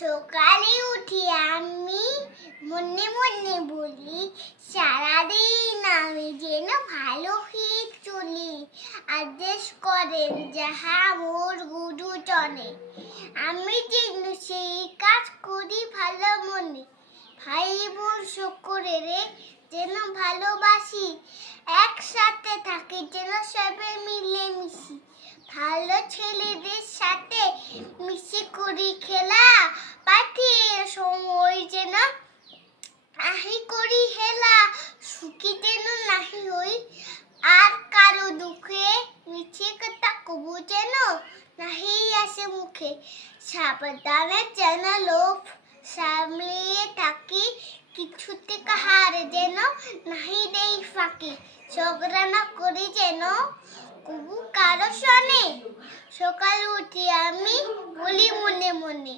সকালে উঠে আমি মনে মনে বলি, সারাদিন আমি যেন ভালো হয়ে চলি। আদেশ করেন যাহা মোর গুরুজনে, আমি যেন সেই কাজ করি ভালো মনে। ভাই বোন সকলেরে যেন ভালোবাসি, একসাথে থাকি যেন সবাই মিলে মিশি। ভালো ছেলেদের সাথে মিশে করি খেলা, পাঠিয়ে সময় যেন নাহি করি হেলা। সুখী যেন নাহি হই আর কারো দুঃখে, মিছে কথা কবু যেন নাহি আসে মুখে। সাবধানে যেন লোভ সামলিয়ে থাকি, কিছুতে কাহার যেন নাহি দেই ফাঁকি। ঝগড়া না করি যেন কবু কারো সনে, সকালে উঠে আমি বলি মনে মনে।